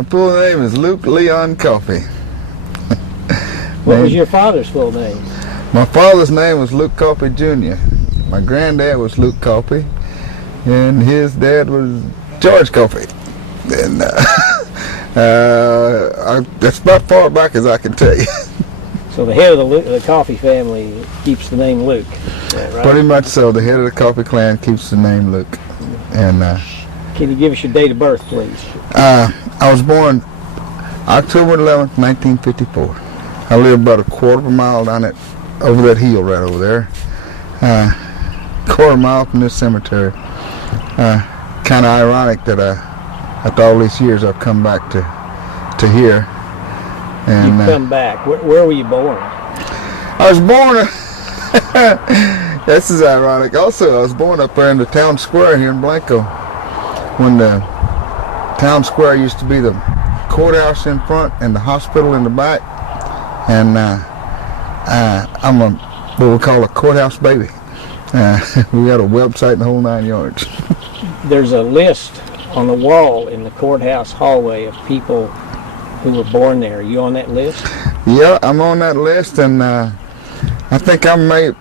My full name is Luke Leon Coffey. What was your father's full name? My father's name was Luke Coffey Jr. My granddad was Luke Coffey, and his dad was George Coffey. And that's about far back as I can tell you. So the head of the Coffey family keeps the name Luke. Is that right? Pretty much so. The head of the Coffey clan keeps the name Luke. And can you give us your date of birth, please? I was born October 11th, 1954. I live about a quarter of a mile down over that hill right over there. Quarter mile from this cemetery. Kind of ironic that after all these years I've come back to here. And you come back. Where were you born? I was born. This is ironic. Also, I was born up there in the town square here in Blanco, when the town square used to be the courthouse in front and the hospital in the back. And I'm what we call a courthouse baby. We got a website and the whole 9 yards. There's a list on the wall in the courthouse hallway of people who were born there. Are you on that list? Yeah, I'm on that list, and I think I'm made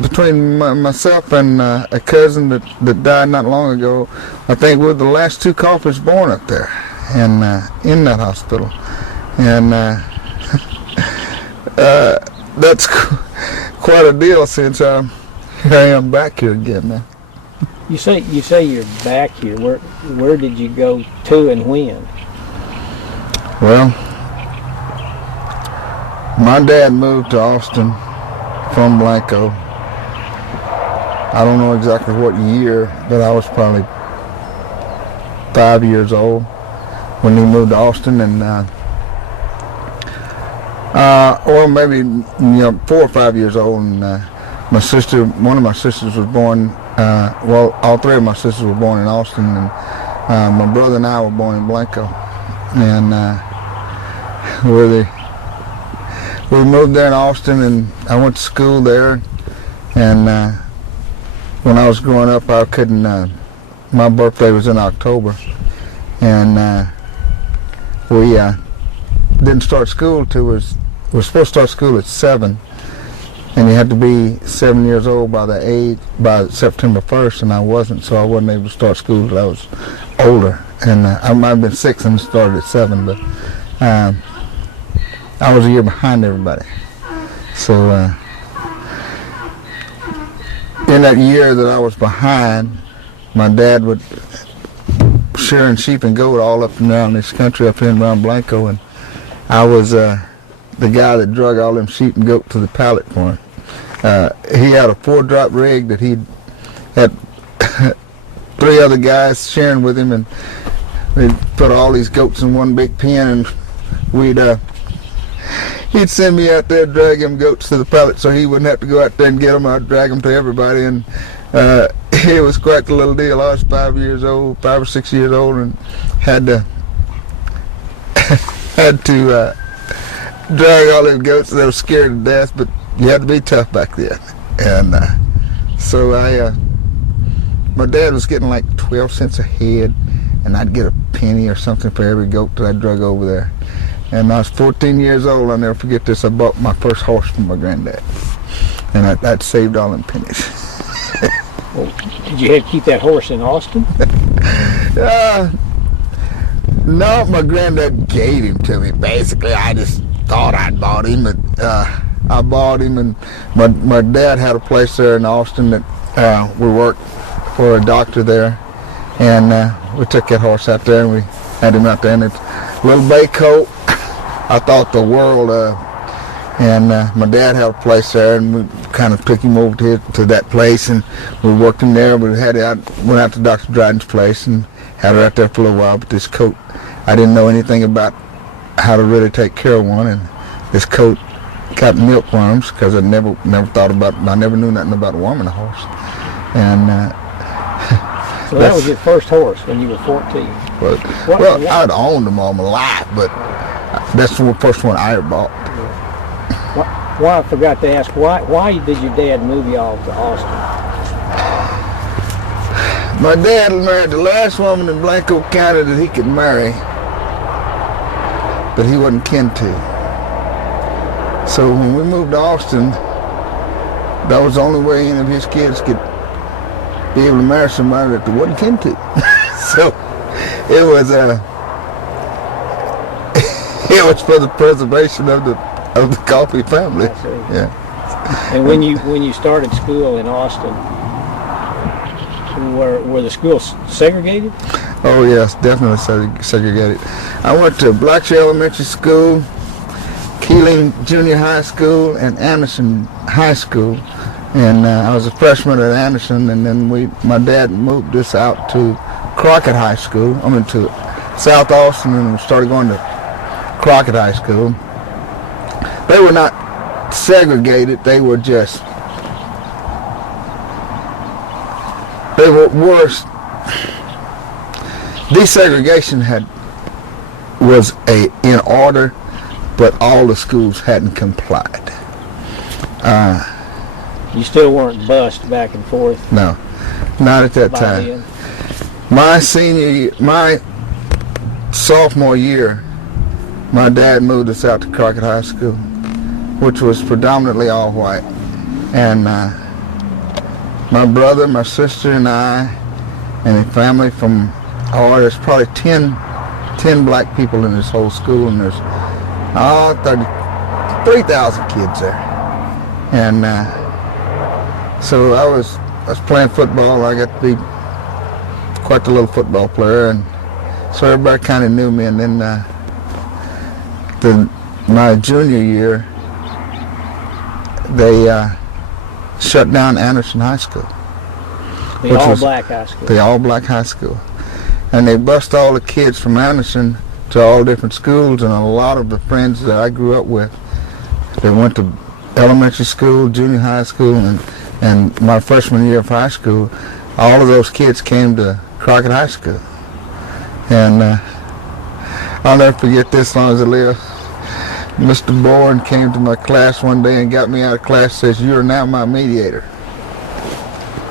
between myself and a cousin that died not long ago. I think we're the last two Coffeys born up there, and in that hospital, and that's quite a deal since here I am back here again now. You say you're back here. Where did you go to and when? Well, my dad moved to Austin from Blanco. I don't know exactly what year, but I was probably 5 years old when he moved to Austin, and or maybe 4 or 5 years old. And my sister, one of my sisters was born. Well, all three of my sisters were born in Austin, and my brother and I were born in Blanco, and we moved there in Austin, and I went to school there. And when I was growing up, I couldn't. My birthday was in October, and we didn't start school till we were supposed to start school at 7. And you had to be 7 years old by September 1st, and I wasn't, so I wasn't able to start school until I was older. And I might have been 6 and started at 7, but I was a year behind everybody. So in that year that I was behind, my dad would shearing sheep and goat all up and down this country, up here around Blanco, and I was the guy that drug all them sheep and goat to the pallet for him. He had a 4-drop rig that he had 3 other guys sharing with him, and we'd put all these goats in one big pen, and he'd send me out there, drag them goats to the pallet so he wouldn't have to go out there and get them. I'd drag them to everybody, and it was quite the little deal. I was 5 or 6 years old, and had to drag all them goats. They were scared to death, but you had to be tough back then. And so my dad was getting like 12 cents a head, and I'd get a penny or something for every goat that I drug over there. And I was 14 years old. I'll never forget this. I bought my first horse from my granddad, and that saved all them pennies. Well, did you have to keep that horse in Austin? No, my granddad gave him to me. Basically, I just thought I'd bought him, but I bought him, and my dad had a place there in Austin that we worked for a doctor there, and we took that horse out there, and we had him out there in a little bay coat. I thought the world of, and my dad had a place there, and we kind of took him over to that place, and we worked him there. We went out to Dr. Dryden's place and had her out there for a little while. But this coat, I didn't know anything about how to really take care of one, and this coat got milkworms because I never thought about. I never knew nothing about warming a horse, and so that was your first horse when you were 14. Well, I'd owned them all my life, but that's the first one I ever bought. Well, I forgot to ask, why did your dad move y'all to Austin? My dad married the last woman in Blanco County that he could marry, but he wasn't kin to. So when we moved to Austin, that was the only way any of his kids could be able to marry somebody that they wasn't kin to. So it was it was for the preservation of the Coffey family. Yeah. And when you started school in Austin, were the schools segregated? Oh yes, definitely segregated. I went to Blackshear Elementary School, Keeling Junior High School, and Anderson High School. And I was a freshman at Anderson, and then my dad moved us out to Crockett High School. I went to South Austin and started going to Crockett High School. They were not segregated, they were just, they were worse. Desegregation was in order, but all the schools hadn't complied. You still weren't bused back and forth? No, not at that time. My sophomore year, my dad moved us out to Crockett High School, which was predominantly all white. And my brother, my sister, and I, and a family from, there's probably 10 black people in this whole school, and there's 3,000 kids there. And so I was playing football. I got to be quite the little football player, and so everybody kind of knew me. And then my junior year, they shut down Anderson High School. The all-black high school. The all-black high school. And they bused all the kids from Anderson to all different schools, and a lot of the friends that I grew up with, they went to elementary school, junior high school, and my freshman year of high school, all of those kids came to Crockett High School. And I'll never forget this as long as I live. Mr. Bourne came to my class one day and got me out of class, says, "You are now my mediator."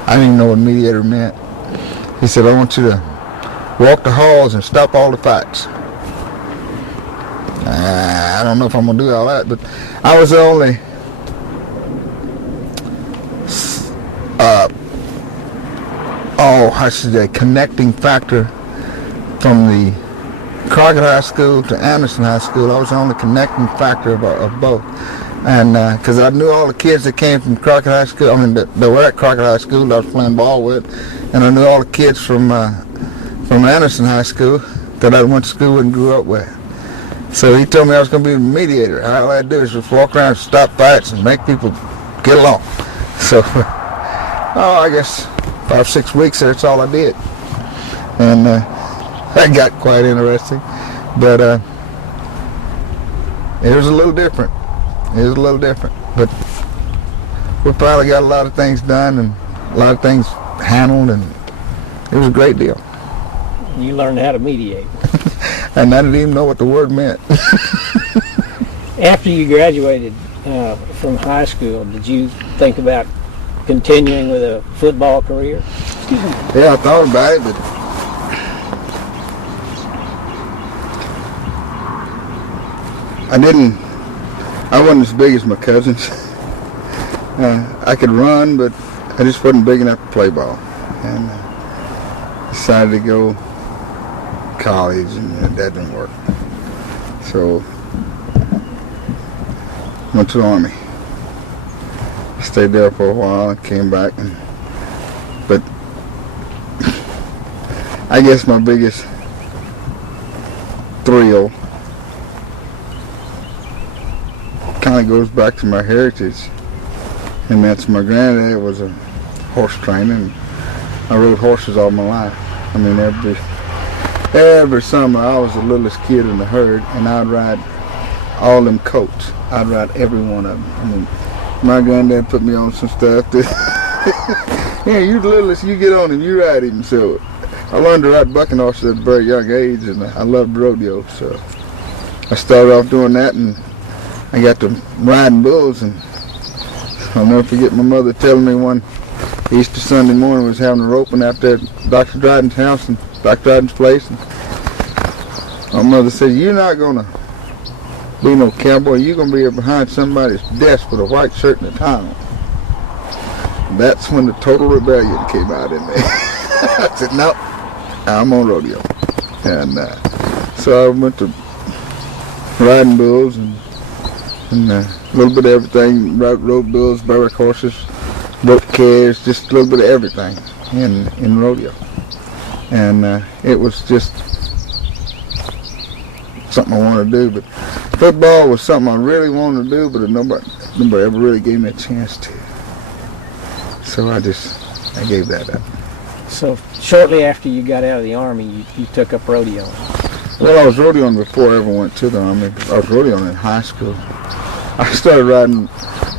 I didn't even know what mediator meant. He said, "I want you to walk the halls and stop all the fights." I don't know if I'm going to do all that, but I was the only I should say connecting factor from the Crockett High School to Anderson High School. I was the only connecting factor of both. And because I knew all the kids that came from Crockett High School, that were at Crockett High School that I was playing ball with, and I knew all the kids from Anderson High School that I went to school with and grew up with. So he told me I was going to be the mediator. All I had to do is just walk around and stop fights and make people get along. So, I guess 5-6 weeks, that's all I did. And that got quite interesting. But it was a little different. But we finally got a lot of things done and a lot of things handled, and it was a great deal. You learned how to mediate. And I didn't even know what the word meant. After you graduated from high school, did you think about continuing with a football career? Yeah, I thought about it, but I wasn't as big as my cousins. I could run, but I just wasn't big enough to play ball. And decided to go college, and that didn't work. So went to the Army. Stayed there for a while and came back. But I guess my biggest thrill kind of goes back to my heritage, and that's my granddad was a horse trainer, and I rode horses all my life. I mean, every summer I was the littlest kid in the herd, and I'd ride all them colts. I'd ride every one of them. I mean, my granddad put me on some stuff that, yeah, you the littlest, you get on and you ride him. So I learned to ride bucking horses at a very young age, and I loved rodeo. So I started off doing that, and I got to riding bulls, and I'll never forget my mother telling me one Easter Sunday morning was having a roping out there at Dr. Dryden's house and Dr. Dryden's place, and my mother said, "You're not gonna be no cowboy. You're going to be behind somebody's desk with a white shirt and a tie on. That's when the total rebellion came out in me. I said, no, I'm on rodeo. And so I went to riding bulls and a little bit of everything. Rode bulls, barrack horses, broke calves, just a little bit of everything in rodeo. And it was just something I wanted to do. But football was something I really wanted to do, but nobody ever really gave me a chance to. So I gave that up. So shortly after you got out of the Army, you took up rodeo. Well, I was rodeoing before I ever went to the Army. I was rodeoing in high school. I started riding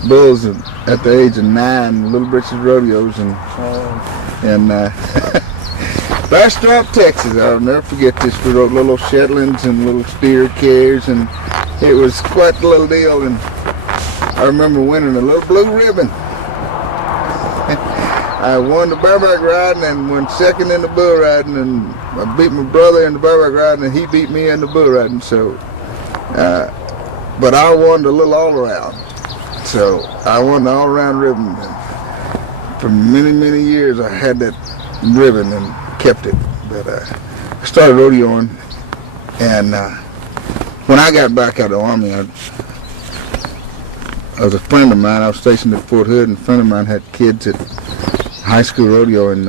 bulls at the age of 9, Little Britches rodeos, and Bastrop, Texas. I'll never forget this. We rode little Shetlands and little steer carriers, and it was quite a little deal. And I remember winning a little blue ribbon. I won the bareback riding and won second in the bull riding, and I beat my brother in the bareback riding, and he beat me in the bull riding. So, but I won the little all around. So I won the all around ribbon. And for many, many years, I had that ribbon and kept it. But I started rodeoing, and when I got back out of the Army, I was a friend of mine. I was stationed at Fort Hood, and a friend of mine had kids at high school rodeo in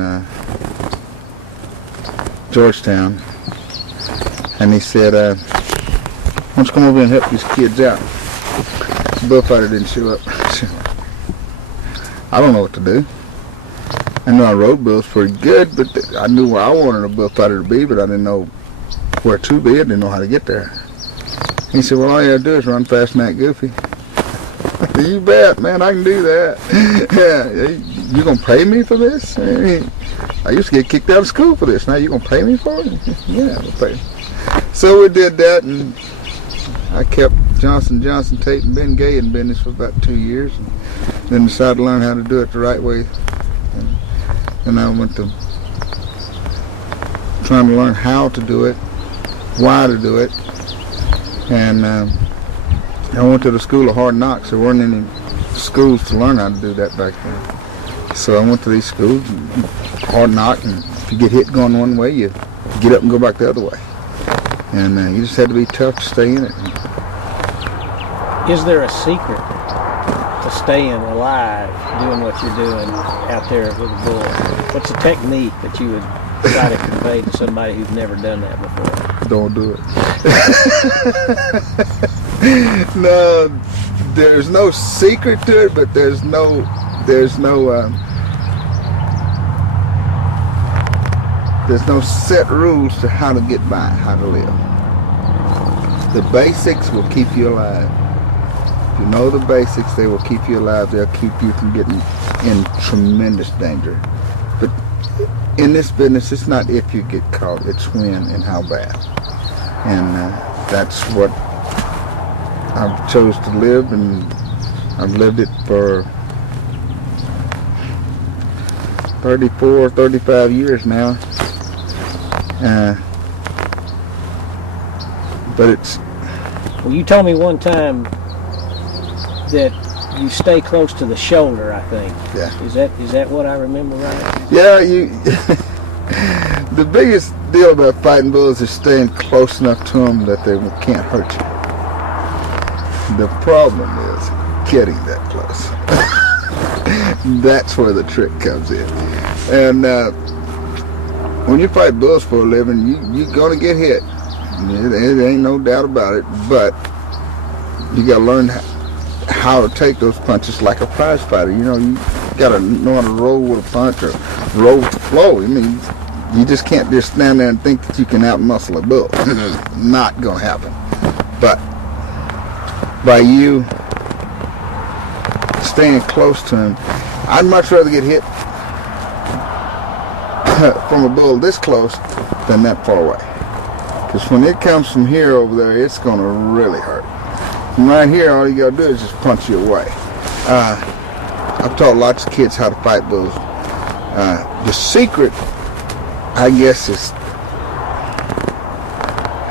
Georgetown, and he said, why don't you come over and help these kids out? The Bullfighter didn't show up. I don't know what to do. I knew I rode bulls pretty good, but I knew where I wanted a Bullfighter to be, but I didn't know where to be. I didn't know how to get there. He said, well, all you have to do is run fast and act goofy. You bet, man, I can do that. Yeah, you gonna pay me for this? I used to get kicked out of school for this. Now you gonna pay me for it? Yeah, I'll pay. So we did that, and I kept Johnson, Tate, and Ben Gay in business for about 2 years, and then decided to learn how to do it the right way. And I went to trying to learn how to do it, why to do it, and I went to the School of Hard Knocks. There weren't any schools to learn how to do that back then. So I went to these schools, hard knock, and if you get hit going one way, you get up and go back the other way. And you just had to be tough to stay in it. Is there a secret to staying alive, doing what you're doing out there with a bull? What's a technique that you would try to convey to somebody who's never done that before? Don't do it. No, there's no secret to it, but there's no set rules to how to get by, how to live. The basics will keep you alive. If you know the basics, they will keep you alive. They'll keep you from getting in tremendous danger. But in this business, it's not if you get caught, it's when and how bad. And that's what I've chose to live, and I've lived it for 34, 35 years now. But it's... Well, you told me one time that you stay close to the shoulder, I think. Yeah. Is that what I remember right? Yeah, the biggest deal about fighting bulls is staying close enough to them that they can't hurt you. The problem is getting that close. That's where the trick comes in. And when you fight bulls for a living, you're going to get hit. There ain't no doubt about it. But you got to learn how to take those punches like a prize fighter. You know, you got to know how to roll with a punch or roll with the flow. I mean, you just can't just stand there and think that you can outmuscle a bull. It's not going to happen. But by you staying close to him, I'd much rather get hit from a bull this close than that far away. Because when it comes from here over there, it's going to really hurt. From right here, all you got to do is just punch you away. I've taught lots of kids how to fight bulls. The secret, I guess, is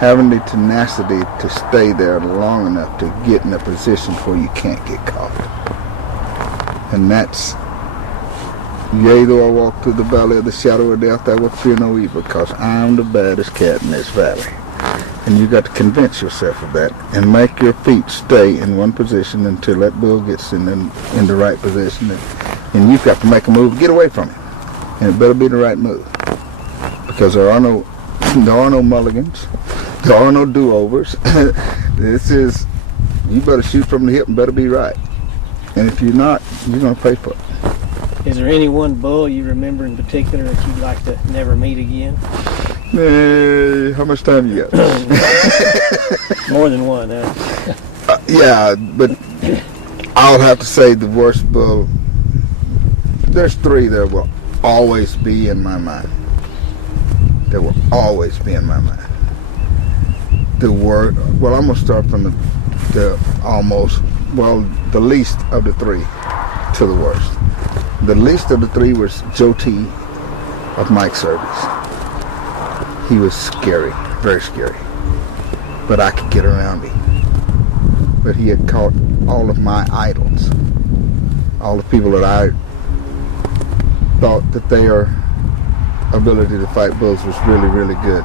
having the tenacity to stay there long enough to get in a position where you can't get caught. And that's, yea, though I walk through the valley of the shadow of death, I will fear no evil, because I'm the baddest cat in this valley. And you got to convince yourself of that and make your feet stay in one position until that bull gets in the right position. And you've got to make a move to get away from him. And it better be the right move, because there are no mulligans. There are no do-overs. This is, you better shoot from the hip and better be right. And if you're not, you're going to pay for it. Is there any one bull you remember in particular that you'd like to never meet again? How much time you got? More than one, huh? Yeah, but I'll have to say the worst bull, there's three that will always be in my mind. That will always be in my mind. Well, I'm going to start from the least of the three to the worst. The least of the three was Joe T. of Mike's Service. He was scary, very scary. But I could get around him. But he had caught all of my idols. All the people that I thought that their ability to fight bulls was really, really good.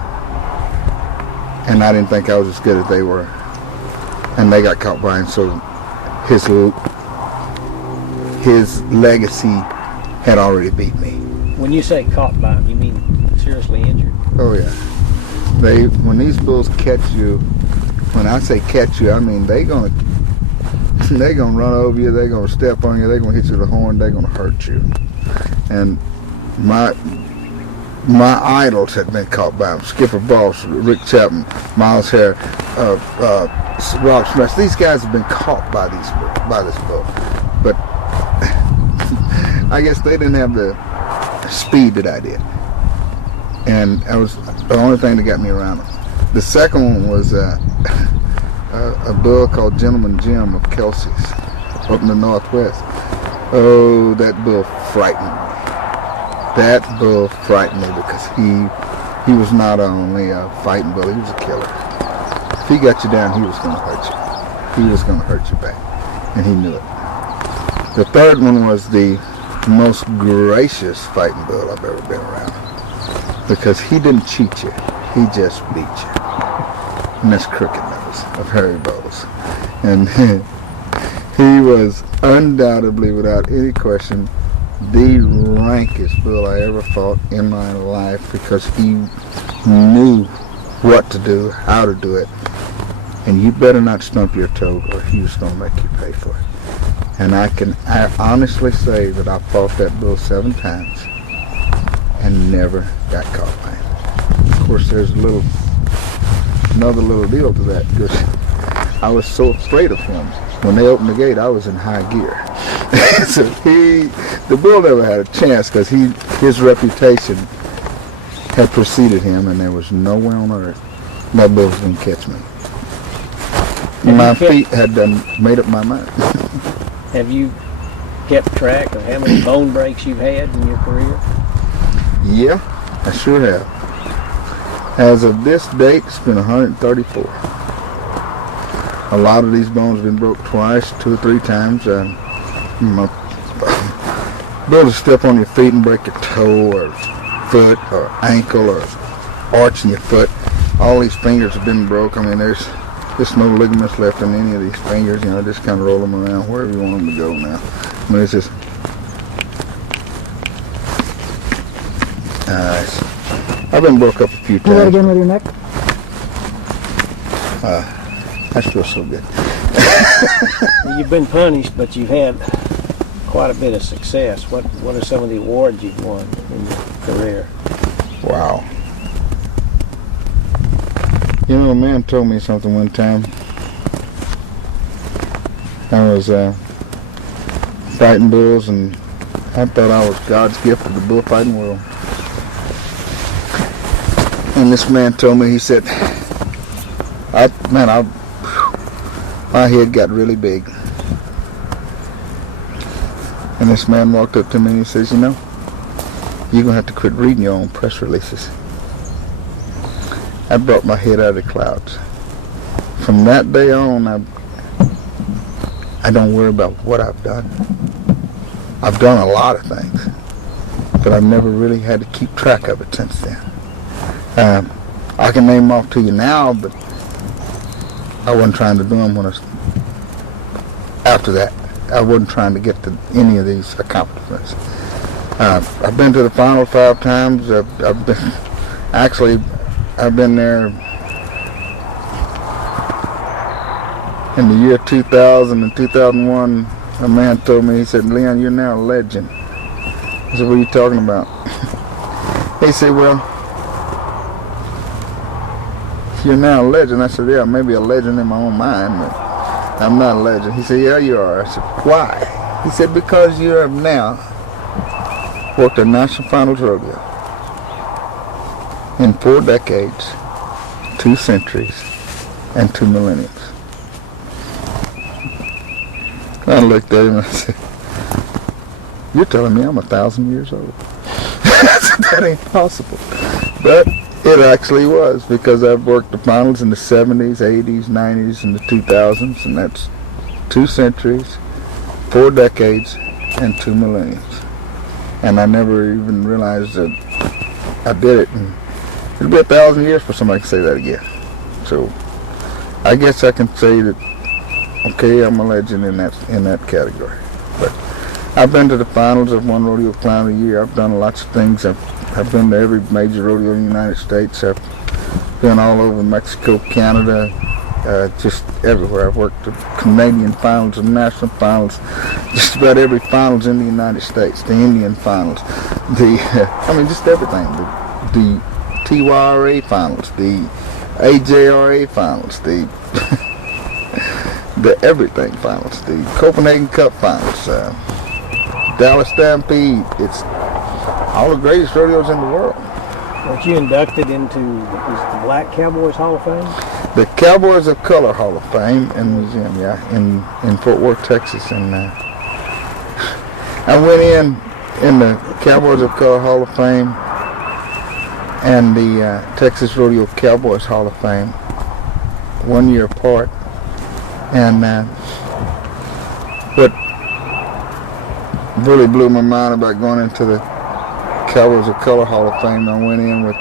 And I didn't think I was as good as they were. And they got caught by him, so his legacy had already beat me. When you say caught by him, you mean seriously injured? Oh yeah. When these bulls catch you, when I say catch you, I mean they're gonna run over you, they're gonna step on you, they're gonna hit you with a horn, they're gonna hurt you. And my idols had been caught by him. Skipper Boss, Rick Chapman, Miles Hare, Rob Smith. These guys have been caught by this bull. But I guess they didn't have the speed that I did. And that was the only thing that got me around them. The second one was a bull called Gentleman Jim of Kelsey's up in the Northwest. Oh, that bull frightened me. That bull frightened me because he was not only a fighting bull, he was a killer. If he got you down, he was going to hurt you. He was going to hurt you back. And he knew it. The third one was the most gracious fighting bull I've ever been around. Because he didn't cheat you. He just beat you. And that's Crooked Nose of Harry Bowles. And he was undoubtedly, without any question, the rankest bull I ever fought in my life, because he knew what to do, how to do it. And you better not stump your toe, or he was going to make you pay for it. And I honestly say that I fought that bull 7 times and never got caught by him. Of course, there's another little deal to that, because I was so afraid of him. When they opened the gate, I was in high gear. So the bull never had a chance, because his reputation had preceded him, and there was nowhere on earth that bull was going to catch me. My feet had made up my mind. Have you kept track of how many bone breaks you've had in your career? Yeah, I sure have. As of this date, it's been 134. A lot of these bones have been broke twice, 2 or 3 times. Be able to step on your feet and break your toe or foot or ankle or arch in your foot. All these fingers have been broke. I mean, there's no ligaments left in any of these fingers. You know, just kind of roll them around wherever you want them to go now. I mean, it's just... I've been broke up a few times. Do that again with your neck? That feels so good. Well, you've been punished, but you've had quite a bit of success. What are some of the awards you've won in your career? Wow. You know, a man told me something one time. I was fighting bulls, and I thought I was God's gift to the bullfighting world. And this man told me, he said, my head got really big. And this man walked up to me and he says, you know, you're going to have to quit reading your own press releases. I brought my head out of the clouds. From that day on, I don't worry about what I've done. I've done a lot of things, but I've never really had to keep track of it since then. I can name them off to you now, but I wasn't trying to do them after that. I wasn't trying to get to any of these accomplishments. I've been to the final 5 times. I've been there in the year 2000 and 2001. A man told me, he said, "Leon, you're now a legend." I said, "What are you talking about?" He said, "Well, you're now a legend." I said, "Yeah, maybe a legend in my own mind, but I'm not a legend." He said, "Yeah, you are." I said, "Why?" He said, "Because you have now worked a National Finals Rodeo in 4 decades, 2 centuries, and 2 millenniums." I looked at him and I said, "You're telling me I'm 1,000 years old?" I said, "That ain't possible." But it actually was, because I've worked the finals in the 70s, 80s, 90s, and the 2000s, and that's 2 centuries, 4 decades, and 2 millenniums. And I never even realized that I did it. And it'll be 1,000 years for somebody to say that again. So I guess I can say that, okay, I'm a legend in that category. But I've been to the finals. I've won Rodeo Clown of the Year. I've done lots of things. I've been to every major rodeo in the United States. I've been all over Mexico, Canada, just everywhere. I've worked the Canadian finals, the national finals, just about every finals in the United States, the Indian finals, just everything. The TYRA finals, the AJRA finals, the everything finals, the Copenhagen Cup finals, Dallas Stampede. It's all the greatest rodeos in the world. Weren't you inducted into the Black Cowboys Hall of Fame? The Cowboys of Color Hall of Fame in the museum, yeah, in Fort Worth, Texas. And I went in the Cowboys of Color Hall of Fame and the Texas Rodeo Cowboys Hall of Fame 1 year apart. And what really blew my mind about going into the Cowboys of Color Hall of Fame, I went in with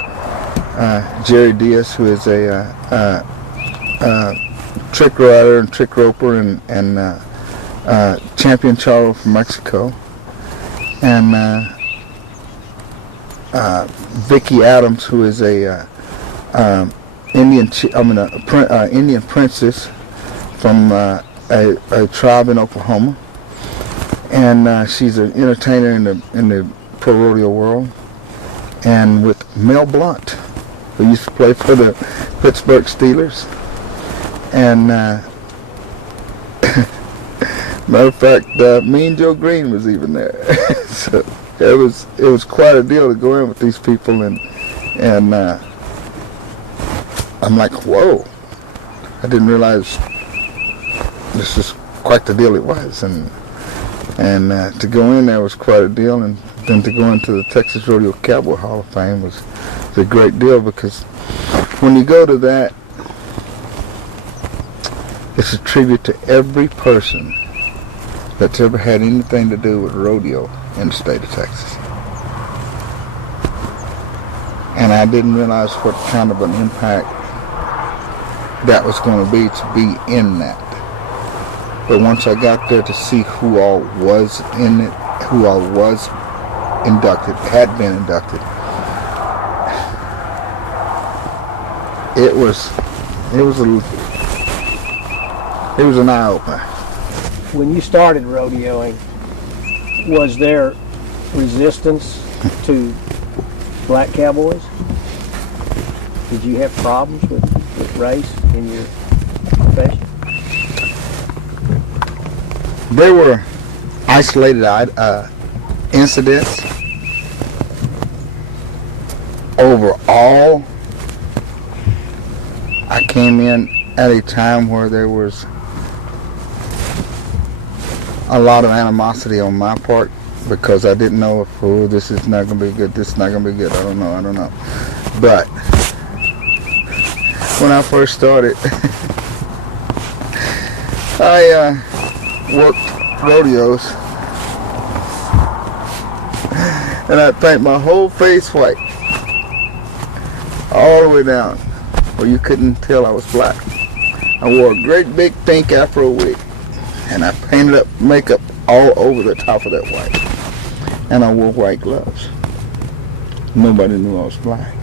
Jerry Diaz, who is a trick rider and trick roper and champion charro from Mexico, and Vicky Adams, who is a Indian princess from a tribe in Oklahoma, and she's an entertainer in the pro rodeo world, and with Mel Blount, who used to play for the Pittsburgh Steelers, and matter of fact, Mean Joe Green was even there. So it was quite a deal to go in with these people, and I'm like, whoa! I didn't realize this is quite the deal it was, and to go in there was quite a deal, and then to go into the Texas Rodeo Cowboy Hall of Fame was a great deal, because when you go to that, it's a tribute to every person that's ever had anything to do with rodeo in the state of Texas. And I didn't realize what kind of an impact that was going to be in that. But once I got there to see who all was in it, who all was inducted, had been inducted, it was an eye-opener. When you started rodeoing, was there resistance to black cowboys? Did you have problems with race in your profession? There were isolated incidents. Overall, I came in at a time where there was a lot of animosity on my part, because I didn't know if, this is not going to be good, this is not going to be good, I don't know. But when I first started. I worked rodeos, and I'd paint my whole face white, all the way down, where you couldn't tell I was black. I wore a great big pink afro wig, and I painted up makeup all over the top of that white, and I wore white gloves. Nobody knew I was black.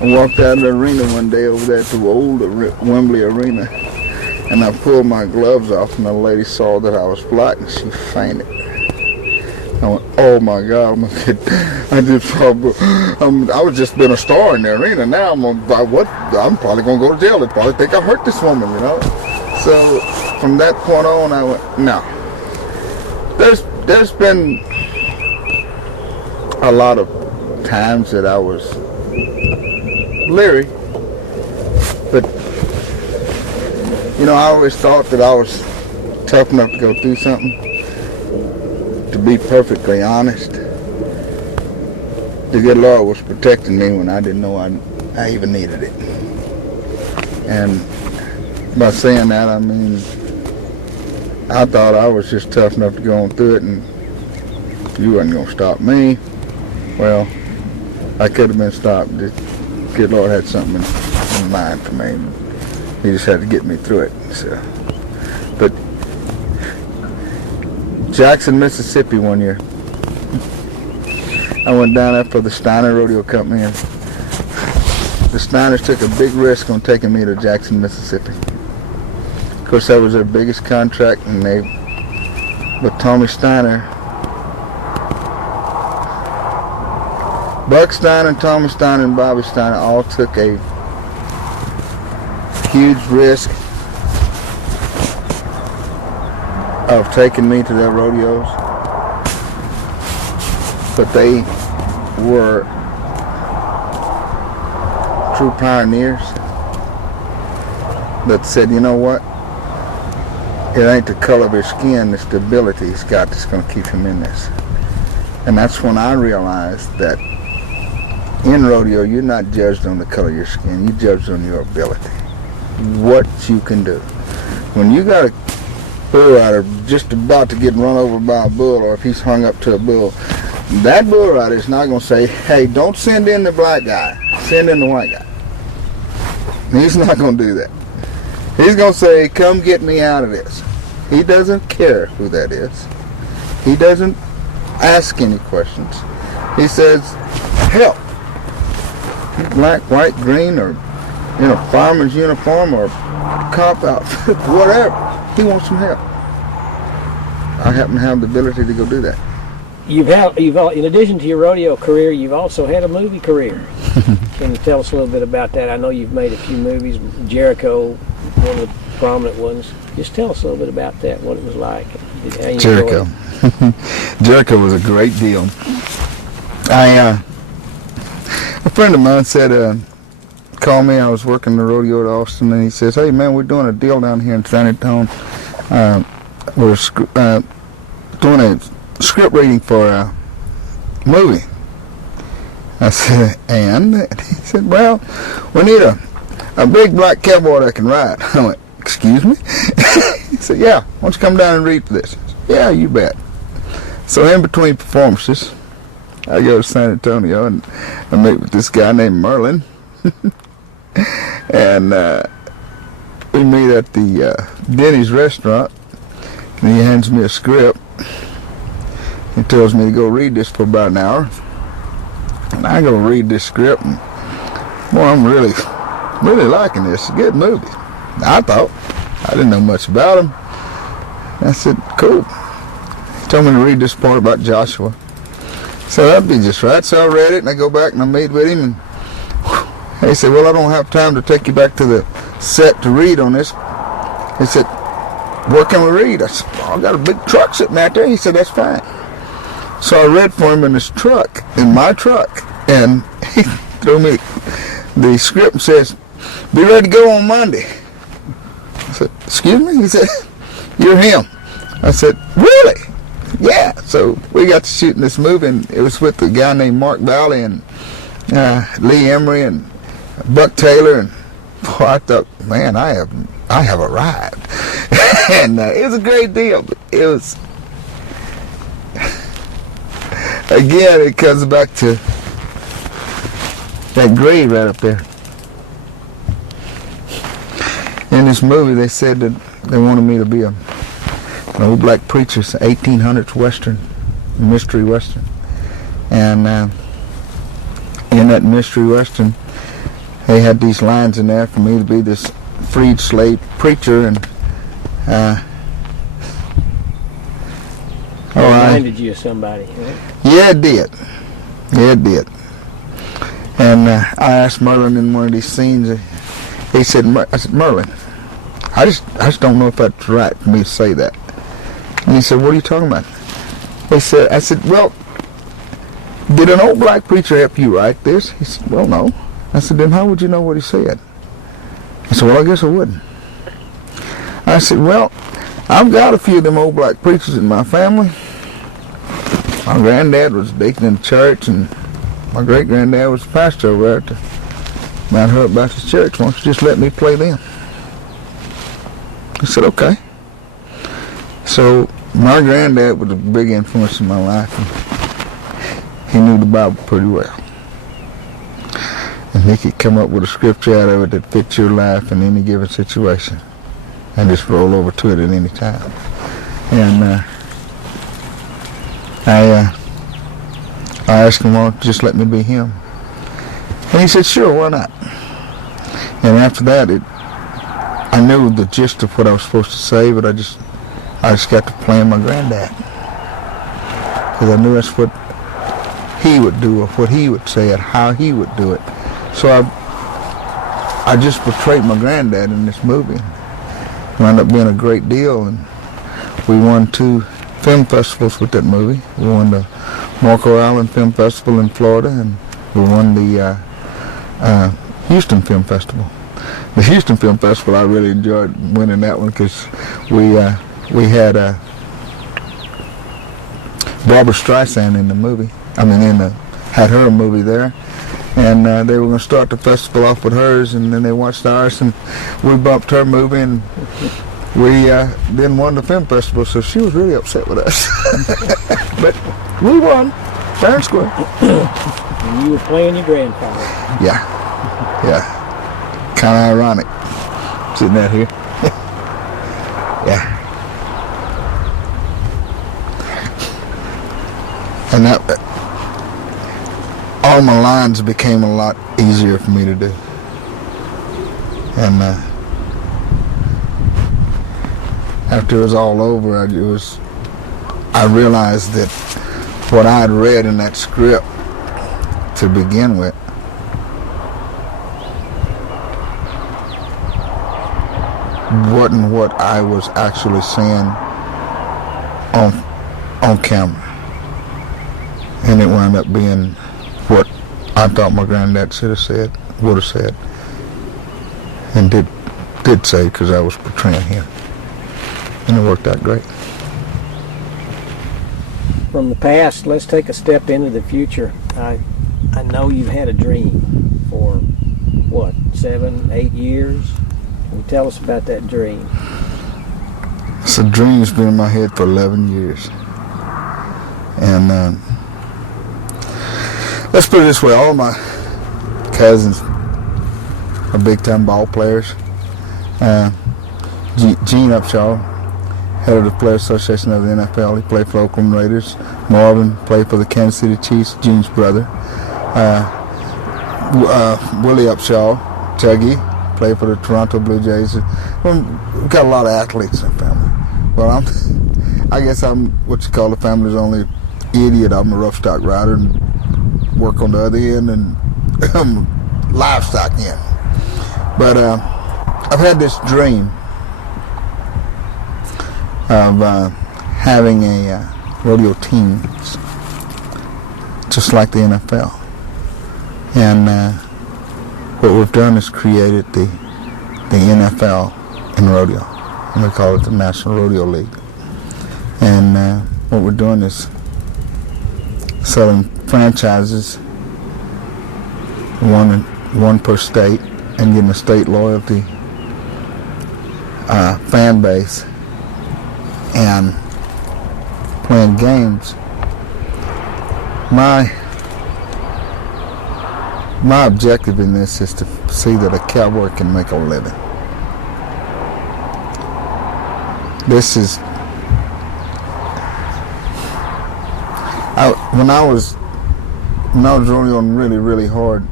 I walked out of the arena one day over there to the old Wembley Arena, and I pulled my gloves off, and the lady saw that I was black, and she fainted. I went, oh my God, I was just been a star in the arena. Now I'm probably gonna go to jail. They probably think I hurt this woman, you know. So from that point on, I went, no. There's been a lot of times that I was leery, but you know, I always thought that I was tough enough to go through something. To be perfectly honest, the good Lord was protecting me when I didn't know I even needed it. And by saying that, I mean, I thought I was just tough enough to go on through it, and you wasn't going to stop me. Well, I could have been stopped. The good Lord had something in mind for me. He just had to get me through it. So, but Jackson, Mississippi one year, I went down there for the Steiner Rodeo Company, and the Steiners took a big risk on taking me to Jackson, Mississippi. Of course, that was their biggest contract, and with Tommy Steiner, Buck Steiner, Tommy Steiner, and Bobby Steiner all took a huge risk of taking me to their rodeos, but they were true pioneers that said, you know what, it ain't the color of his skin, it's the ability he's got that's going to keep him in this. And that's when I realized that in rodeo, you're not judged on the color of your skin, you're judged on your ability, what you can do. When you got a bull rider just about to get run over by a bull, or if he's hung up to a bull, that bull rider is not going to say, hey, don't send in the black guy, send in the white guy. He's not going to do that. He's going to say, come get me out of this. He doesn't care who that is. He doesn't ask any questions. He says, help. Black, white, green, or in a fireman's uniform, or cop outfit, whatever. He wants some help. I happen to have the ability to go do that. You've in addition to your rodeo career, you've also had a movie career. Can you tell us a little bit about that? I know you've made a few movies. Jericho, one of the prominent ones. Just tell us a little bit about that, what it was like. Jericho. Jericho was a great deal. A friend of mine said, called me. I was working the rodeo at Austin, and he says, hey man, we're doing a deal down here in San Antonio. We're doing a script reading for a movie. I said, and? He said, well, we need a big black cowboy that can ride. I went, excuse me? He said, yeah, why don't you come down and read for this? I said, yeah, you bet. So in between performances, I go to San Antonio and I meet with this guy named Merlin. And we meet at the Denny's restaurant, and he hands me a script. He tells me to go read this for about an hour, and I go read this script, and boy, I'm really liking this. It's a good movie. I thought. I didn't know much about him. I said, cool. He told me to read this part about Joshua. So that'd be just right. So I read it, and I go back and I meet with him, and he said, well, I don't have time to take you back to the set to read on this. He said, where can we read? I said, well, I got a big truck sitting out there. He said, that's fine. So I read for him in his truck, in my truck, and he threw me the script and says, be ready to go on Monday. I said, excuse me? He said, you're him. I said, really? Yeah. So we got to shooting this movie, and it was with a guy named Mark Valley and Lee Emery, and Buck Taylor, and boy, I thought, man, I have arrived. And it was a great deal. But it was, again, it comes back to that grave right up there. In this movie, they said that they wanted me to be an old black preacher, 1800s Western, mystery Western. And in that mystery Western, they had these lines in there for me to be this freed slave preacher. And reminded you of somebody, right? Yeah, it did. Yeah, it did. And I asked Merlin in one of these scenes. He said, I said, Merlin, I just don't know if that's right for me to say that. And he said, what are you talking about? I said, well, did an old black preacher help you write this? He said, well, no. I said, then how would you know what he said? I said, well, I guess I wouldn't. I said, well, I've got a few of them old black preachers in my family. My granddad was a deacon in the church, and my great-granddad was a pastor over at the Mount Hope Baptist Church. Why don't you just let me play them? I said, okay. So my granddad was a big influence in my life, and he knew the Bible pretty well. And he could come up with a scripture out of it that fits your life in any given situation and just roll over to it at any time. And I asked him, well, just let me be him. And he said, sure, why not? And after that, I knew the gist of what I was supposed to say, but I just got to playing my granddad. Because I knew that's what he would do, or what he would say, and how he would do it. So I just portrayed my granddad in this movie. It wound up being a great deal, and we won 2 film festivals with that movie. We won the Marco Island Film Festival in Florida, and we won the Houston Film Festival. The Houston Film Festival, I really enjoyed winning that one because we had Barbara Streisand in the movie. Had her movie there. And they were going to start the festival off with hers, and then they watched ours, and we bumped her movie, and we then won the film festival, so she was really upset with us. But we won, fair and square. And you were playing your grandfather. Yeah. Kind of ironic, sitting out here. Yeah. And that... all my lines became a lot easier for me to do. And after it was all over, I realized that what I had read in that script to begin with wasn't what I was actually saying on camera. And it wound up being what I thought my granddad should have said, would have said, and did say, because I was portraying him. And it worked out great. From the past, let's take a step into the future. I know you've had a dream for, what, 7, 8 years? Can you tell us about that dream? It's a dream that's been in my head for 11 years. And let's put it this way, all my cousins are big-time ball players. Gene Upshaw, head of the Players Association of the NFL, he played for Oakland Raiders. Marvin played for the Kansas City Chiefs, Gene's brother. Willie Upshaw, Tuggy, played for the Toronto Blue Jays. We've got a lot of athletes in the family. Well, I guess I'm what you call the family's only idiot. I'm a rough stock rider and work on the other end and livestock end. But I've had this dream of having a rodeo team just like the NFL. And what we've done is created the NFL in rodeo. And we call it the National Rodeo League. And what we're doing is selling franchises, one one per state, and getting a state loyalty fan base and playing games. My objective in this is to see that a cowboy can make a living. This is when I was rodeoing really, really hard.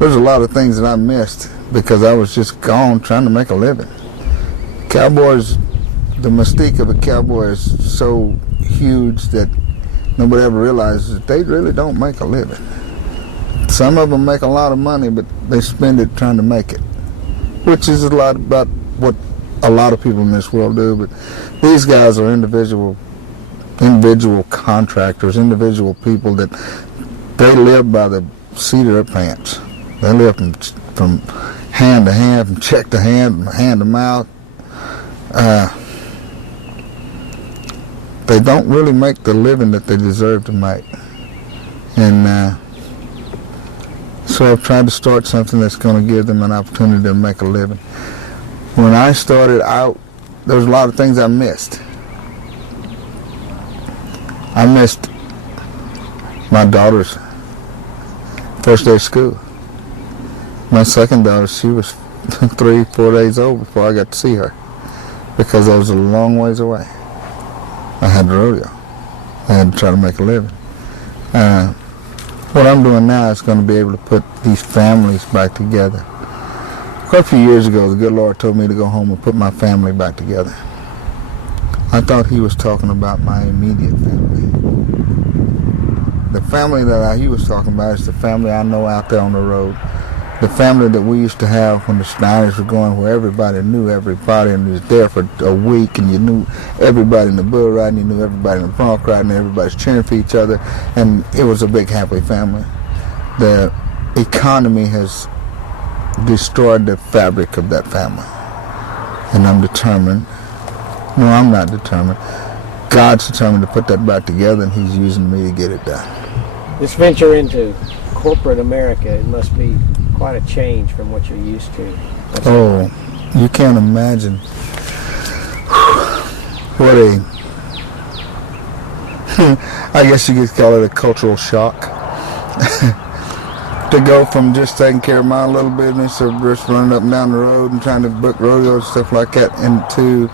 There's a lot of things that I missed because I was just gone trying to make a living. Cowboys, the mystique of a cowboy is so huge that nobody ever realizes that they really don't make a living. Some of them make a lot of money, but they spend it trying to make it, which is a lot about what a lot of people in this world do. But these guys are individual contractors, individual people that they live by the seat of their pants. They live from hand to hand, from check to hand, from hand to mouth. They don't really make the living that they deserve to make. And so I've tried to start something that's going to give them an opportunity to make a living. When I started out, there was a lot of things I missed. I missed my daughter's first day of school. My second daughter, she was 3-4 days old before I got to see her because I was a long ways away. I had the rodeo. I had to try to make a living. What I'm doing now is going to be able to put these families back together. Quite a few years ago, the good Lord told me to go home and put my family back together. I thought he was talking about my immediate family. The family that he was talking about is the family I know out there on the road. The family that we used to have when the Steiners were going, where everybody knew everybody and was there for a week, and you knew everybody in the bull riding, you knew everybody in the bronc riding, and everybody's cheering for each other, and it was a big happy family. The economy has destroyed the fabric of that family, and I'm determined. No, I'm not determined. God's determined to put that back together, and he's using me to get it done. This venture into corporate America, it must be quite a change from what you're used to. Oh, you can't imagine what I guess you could call it a cultural shock. To go from just taking care of my little business or just running up and down the road and trying to book rodeos and stuff like that, into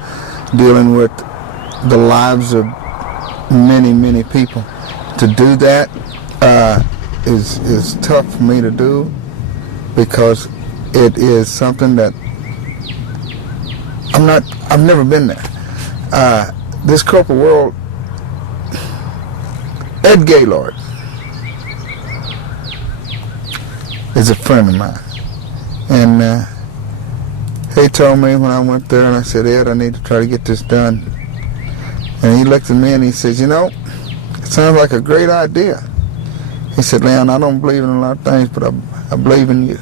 dealing with the lives of many, many people. To do that is tough for me to do, because it is something that I've never been there. This corporate world, Ed Gaylord is a friend of mine, and he told me when I went there, and I said, Ed, I need to try to get this done. And he looked at me and he says, it sounds like a great idea. He said, Leon, I don't believe in a lot of things, but I believe in you.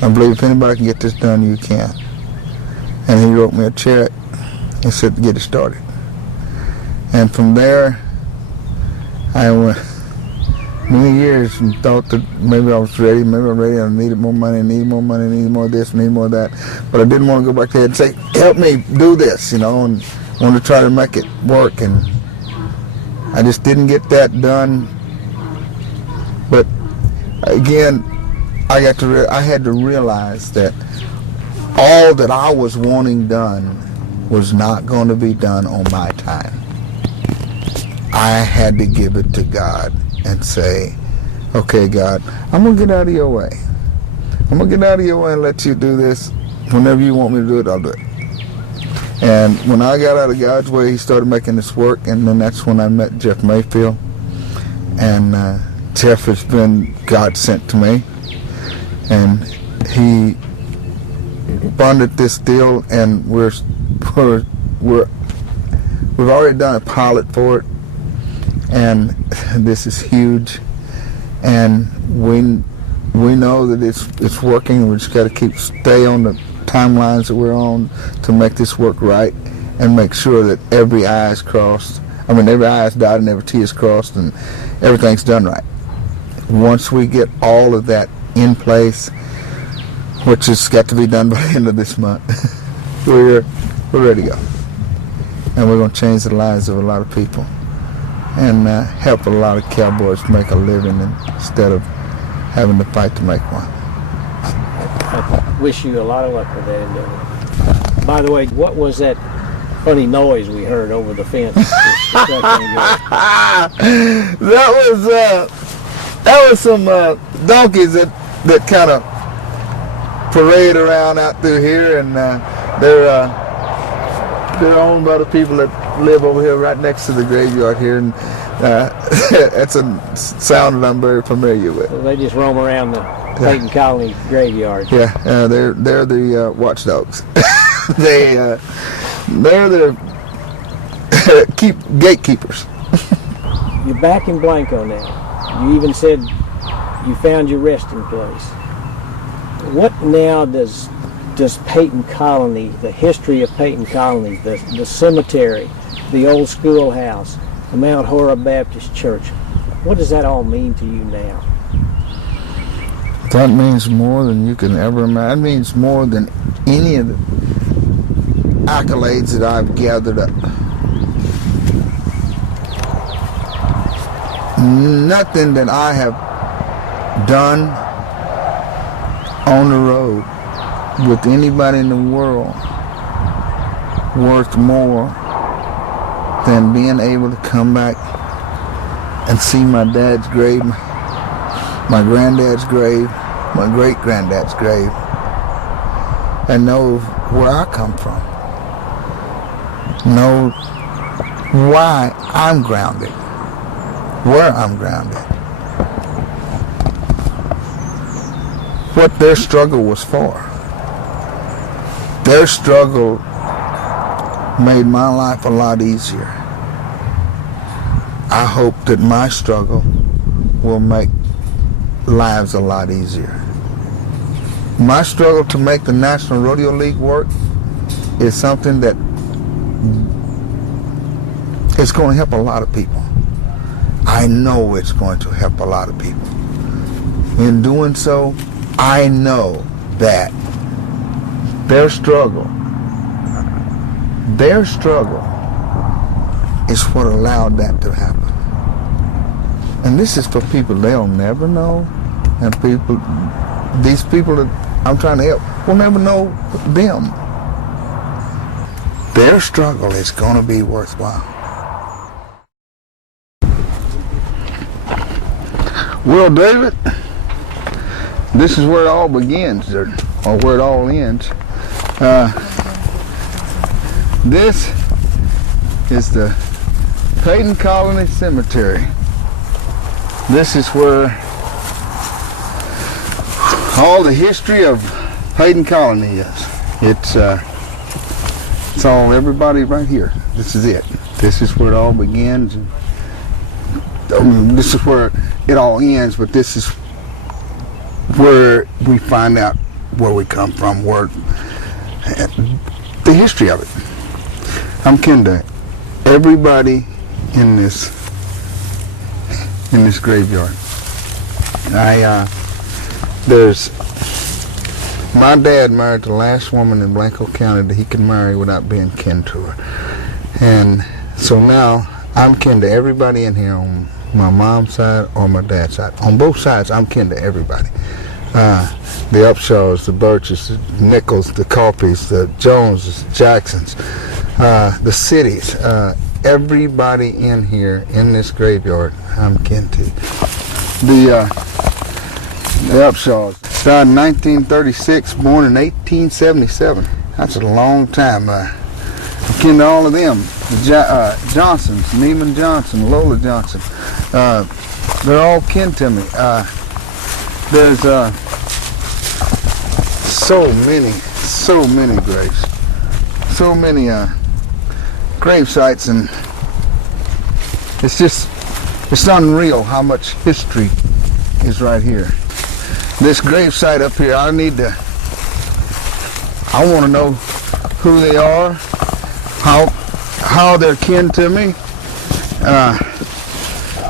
I believe if anybody can get this done, you can. And he wrote me a check and said to get it started. And from there, I went many years and thought that maybe I was ready, I needed more money, needed more of this, needed more of that. But I didn't want to go back there and say, help me do this, and wanted to try to make it work. And I just didn't get that done. But again, I had to realize that all that I was wanting done was not going to be done on my time. I had to give it to God and say, okay, God, I'm going to get out of your way. I'm going to get out of your way and let you do this. Whenever you want me to do it, I'll do it. And when I got out of God's way, he started making this work, and then that's when I met Jeff Mayfield. And Jeff has been God sent to me, and he funded this deal, and we've already done a pilot for it, and this is huge, and we know that it's working. We just got to stay on the timelines that we're on to make this work right, and make sure that every I is crossed. Every I is dotted and every T is crossed, and everything's done right. once we get all of that in place, which has got to be done by the end of this month, we're ready to go. And we're going to change the lives of a lot of people and help a lot of cowboys make a living instead of having to fight to make one. I wish you a lot of luck with that endeavor. By the way, what was that funny noise we heard over the fence? That was some donkeys that kind of parade around out through here, and they're owned by the people that live over here right next to the graveyard here, and that's a sound that I'm very familiar with. So they just roam around the Peyton Colony graveyard. Yeah, they're the watchdogs. They're the gatekeepers. You're back in Blanco now. You even said you found your resting place. What now does Peyton Colony, the history of Peyton Colony, the cemetery, the old schoolhouse, the Mount Horeb Baptist Church, what does that all mean to you now? That means more than you can ever imagine. That means more than any of the accolades that I've gathered up. Nothing that I have done on the road with anybody in the world worth more than being able to come back and see my dad's grave, my granddad's grave, my great-granddad's grave, and know where I come from. Know why I'm grounded, where I'm grounded. What their struggle was for. Their struggle made my life a lot easier. I hope that my struggle will make lives a lot easier. My struggle to make the National Rodeo League work is something that is going to help a lot of people. I know it's going to help a lot of people. In doing so, I know that their struggle is what allowed that to happen. And this is for people they'll never know, and these people that I'm trying to help will never know them. Their struggle is going to be worthwhile. Well, David, this is where it all begins, or where it all ends. This is the Peyton Colony Cemetery. This is where all the history of Peyton Colony is. It's all everybody right here. This is it. This is where it all begins. This is where it all ends, but this is where we find out where we come from, where the history of it. I'm kin to everybody in this graveyard. There's my dad married the last woman in Blanco County that he could marry without being kin to her, and so now I'm kin to everybody in here on my mom's side or my dad's side. On both sides, I'm kin to everybody. The Upshaws, the Birches, the Nichols, the Coffeys, the Joneses, the Jacksons, the Cities. Everybody in here, in this graveyard, I'm kin to. The Upshaws died in 1936, born in 1877. That's a long time. I'm kin to all of them. The Johnsons, Neiman Johnson, Lola Johnson. They're all kin to me. There's so many graves, so many grave sites, and it's unreal how much history is right here. This grave site up here, I want to know who they are, how they're kin to me. I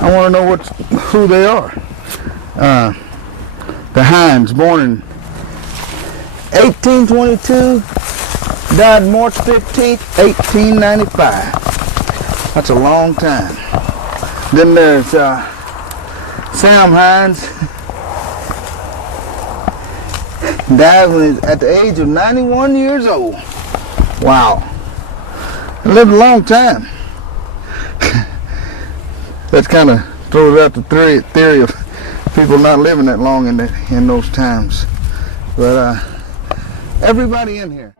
want to know who they are. The Hines, born in 1822, died March 15th, 1895. That's a long time. Then there's Sam Hines, died at the age of 91 years old. Wow. He lived a long time. That kind of throws out the theory of people not living that long in those times. But everybody in here.